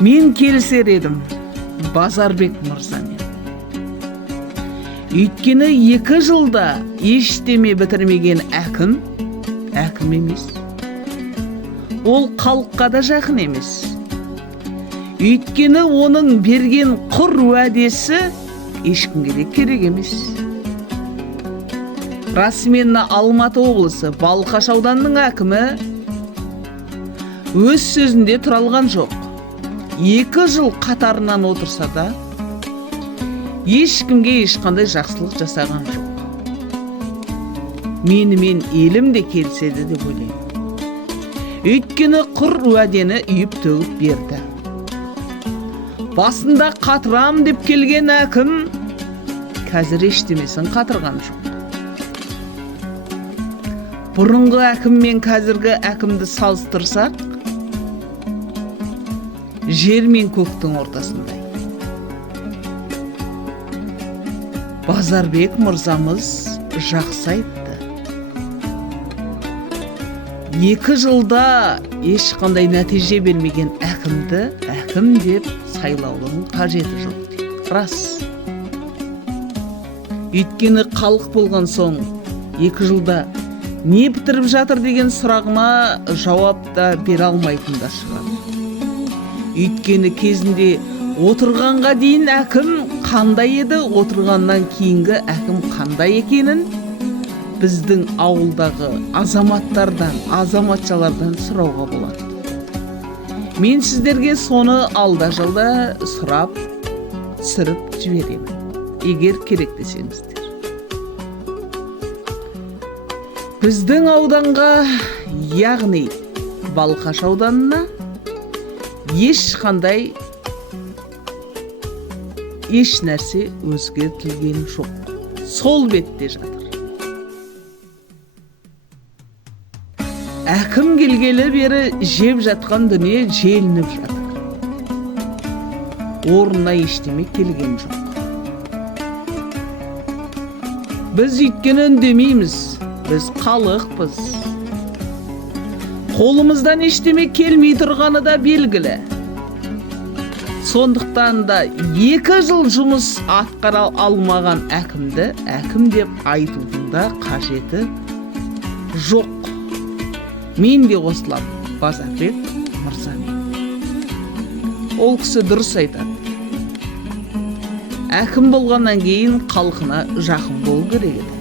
Мен келісер едім Базарбек мырзамен. Өйткені 2 жылда ештеме бітірмеген әкім емес. Ол халыққа да жақын емес. Өйткені оның берген құр уәдесі ешкімге де керек емес. Расымен Алматы облысы Балқаш ауданының әкімі өз сөзінде тұра алған жоқ. 2 жыл қатарынан отырса да, ешкімге ешқандай жақсылық жасаған жоқ. Менімен елім де келіседі деп ойлаймын. Өйткені құр уәдені үйіп төгіп берді. Басында қатырам деп келген әкім қазір ештемесін қатырған жоқ. Бұрынғы әкім мен қазіргі әкімді салыстырсақ, жер мен көктің ортасындай. Базарбек мырзамыз жақсы айтты. 2 жылда ешқандай нәтиже бермеген әкімді әкім деп сайлаудың қажеті жоқ дейді. Рас. Өйткені халық болған соң 2 жылда не бітіріп жатыр деген сұрағыма жауап да бере алмайтын да шығар. Өйткені кезінде отырғанға дейін әкім қандай еді, отырғаннан кейінгі әкім қандай екенін біздің ауылдағы азаматтардан, азаматшалардан сұрауға болады. Мен сіздерге соны алда-жалда сұрап, түсіріп жіберемін, егер керек десеңіздер. Біздің ауданға, яғни Балқаш ауданына ешқандай еш нәрсе өзгертілген жоқ. Сол бетте жатыр. Әкім келгелі бері жеп жатқан дүние желініп жатыр. Орнына ештеме келген жоқ. Біз өйткені үндемейміз. Біз халықпыз. Қолымыздан ештеме келмей тұрғаны да белгілі. Сондықтан да 2 жыл жұмыс атқара алмаған әкімді әкім деп айтудың да қажеті жоқ. Мен де қосыламын Базарбек мырзамен. Ол кісі дұрыс айтады. Әкім болғаннан кейін халқына жақын болу керек еді.